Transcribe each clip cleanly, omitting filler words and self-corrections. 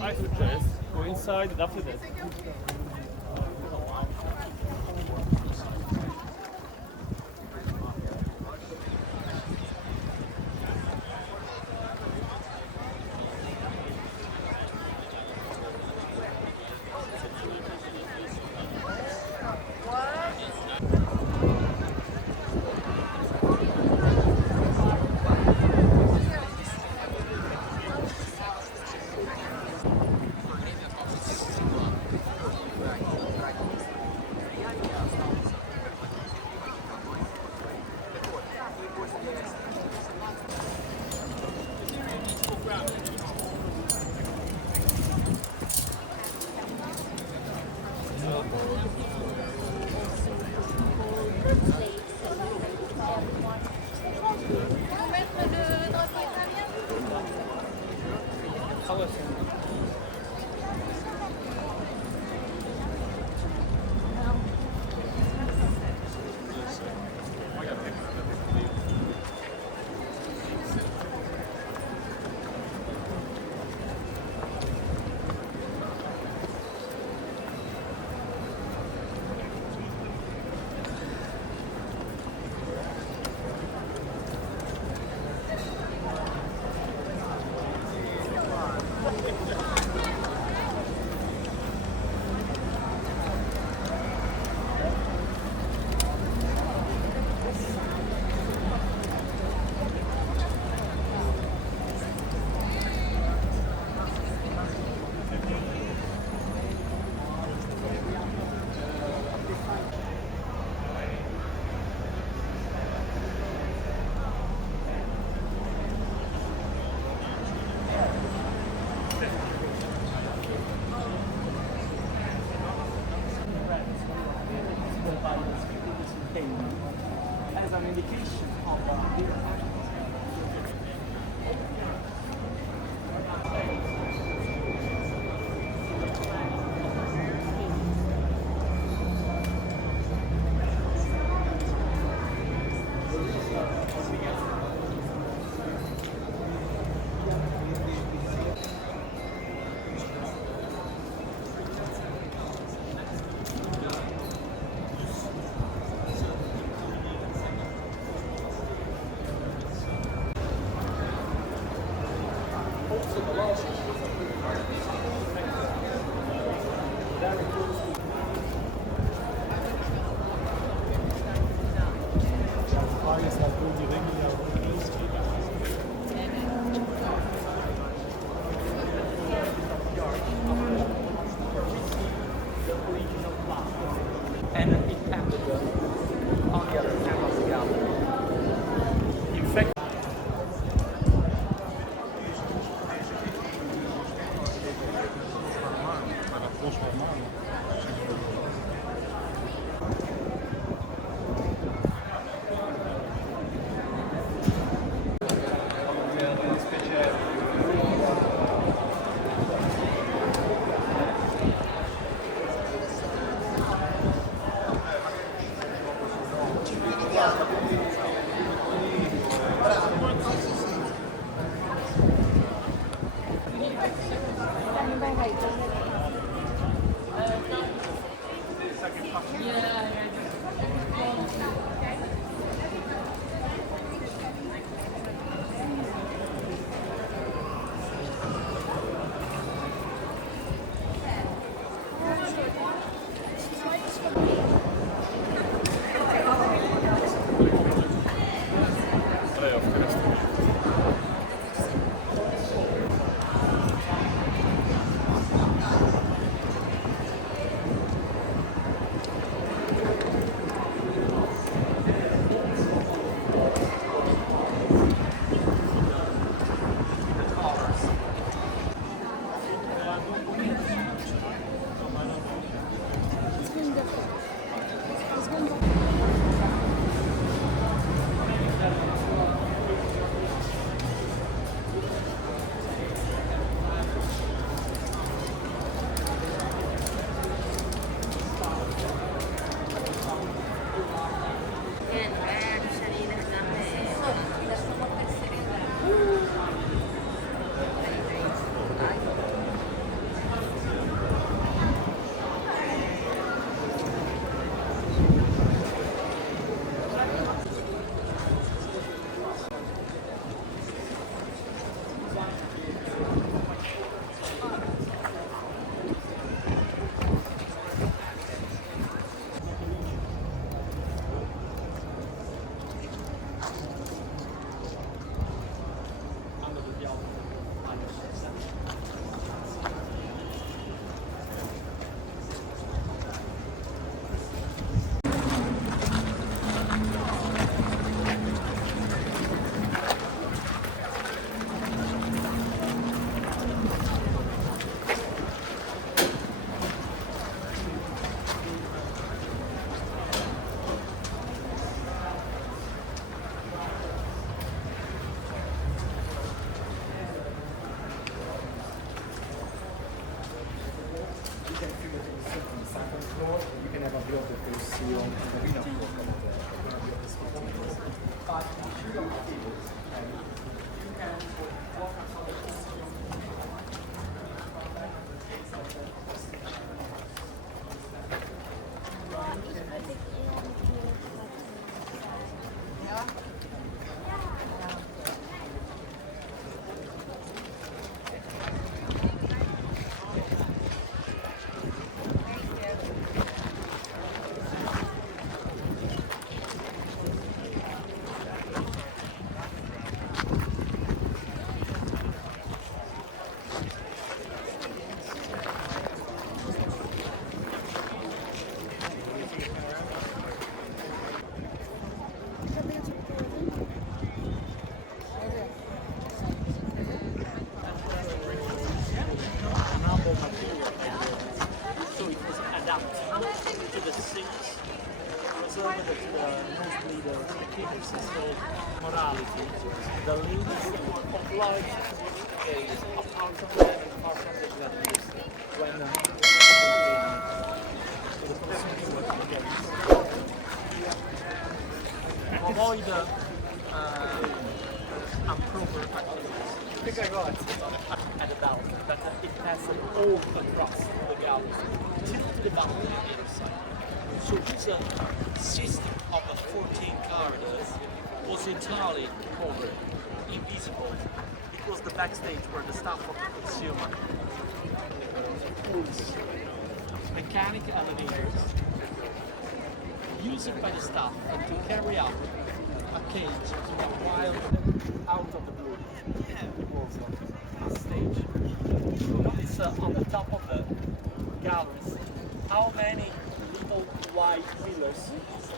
I suggest go inside and after that. As an indication of and it ended on the other side of the gallery. In fact, Para transformar. Marble material, so it was adapted to the seats, preserved mostly the technical morality. The ladies obliged to gaze apart from them and apart from the gladiators when the consumption was engaged. To avoid improper activities. I think I got it. At the belt, but it has all across the gallery, till the boundary on the other side. So this system of 14 corridors was entirely covered, invisible. It was the backstage where the staff of the consumer was mechanic elevators used by the staff to carry out a cage while out of the blue. It was a stage. Notice on the top of the galleries how many little white pillars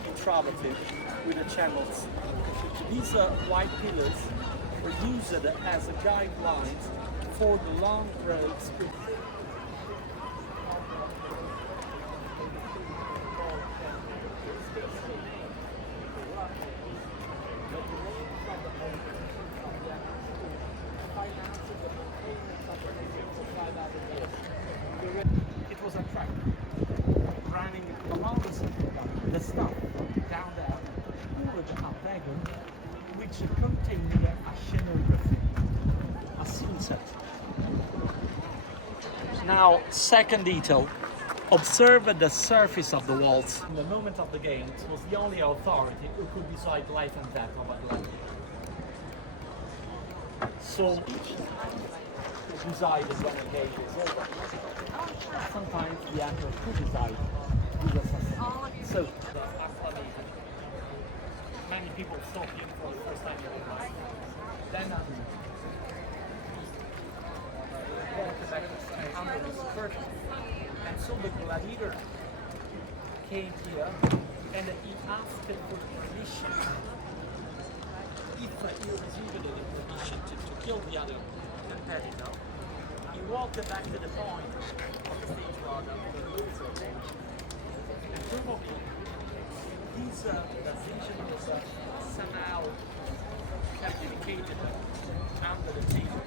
intravated with the channels. These white pillars were used as guidelines for the long roads. It was a track running along the stuff down there, pulled a wagon which contained a scenography, a scene set. Now, second detail. Observe the surface of the walls. In the moment of the game, it was the only authority who could decide life and death of a gladiator. So each decided when the game was over. Sometimes the emperor could decide who was assassinated. So many people saw him for the first time in their life. Then walked back under his curtain. And so the gladiator came here and he asked for permission. If he received the permission to kill the other competitor, he walked back to the point of the stage guard of the loser. And probably his decision was somehow communicated under the table.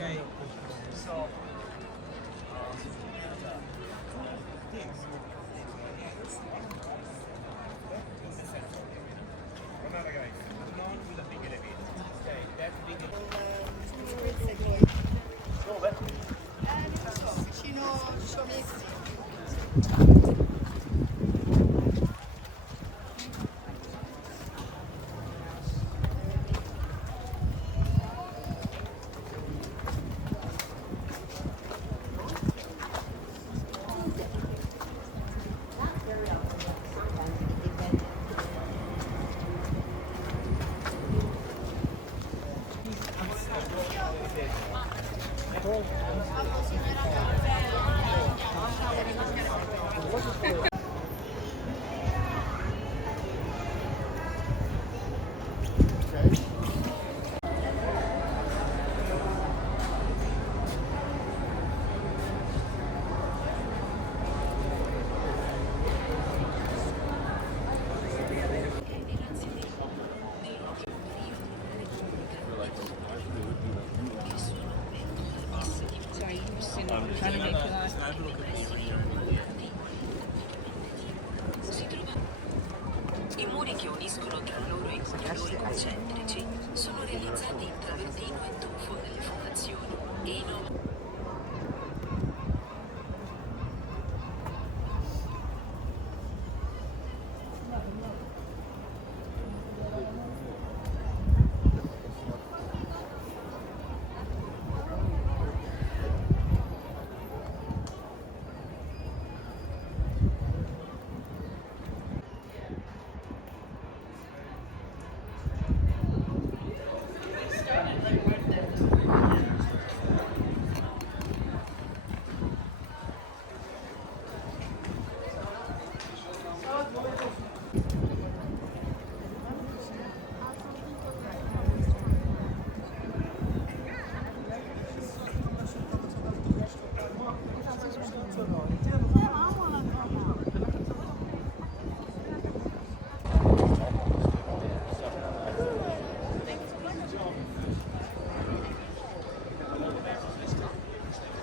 Okay. So, non with a big elevator. Okay, that big dove? Non so, vicino Sciometti. I muri che uniscono tra loro i corridoi concentrici sono realizzati in travertino e tufo delle fondazioni e inoltre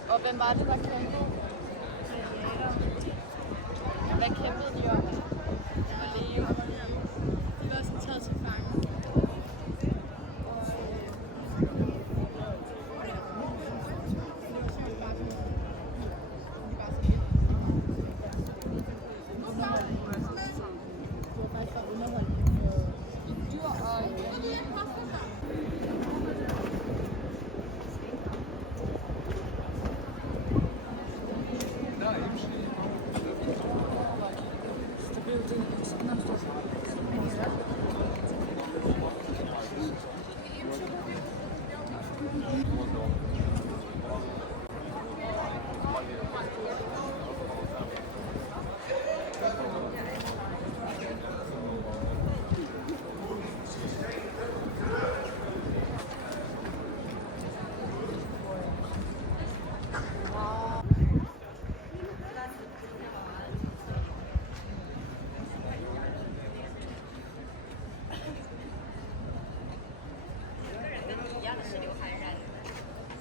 Og hvem var det, der kæmpede? Hvad kæmpede de om? Og Leo. De var sådan taget til fange.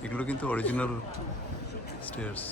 এগুলো কিন্তু original stairs.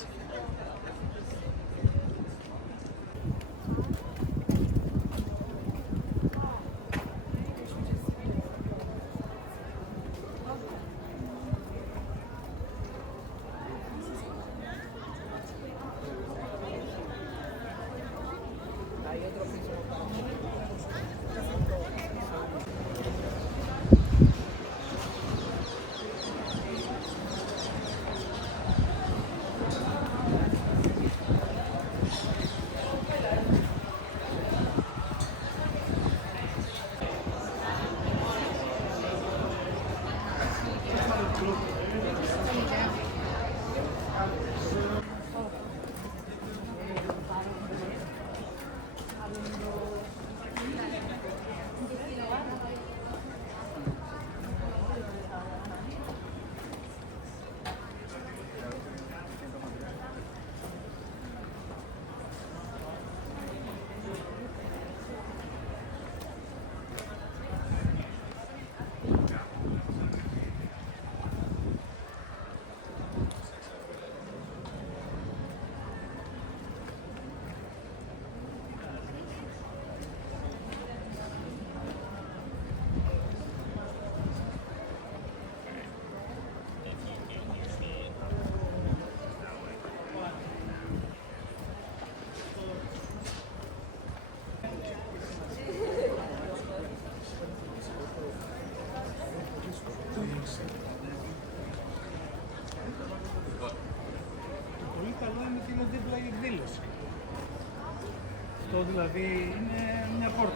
δηλαδή είναι μια πόρτα.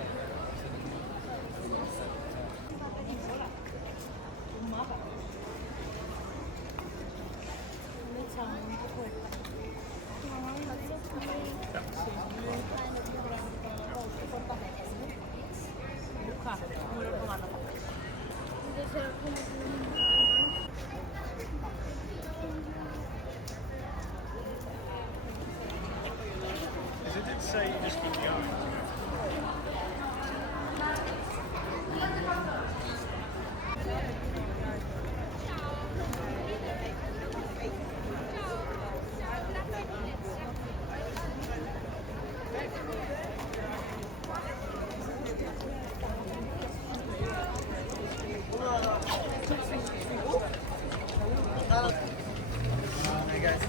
Does it say you just keep going? Hey guys.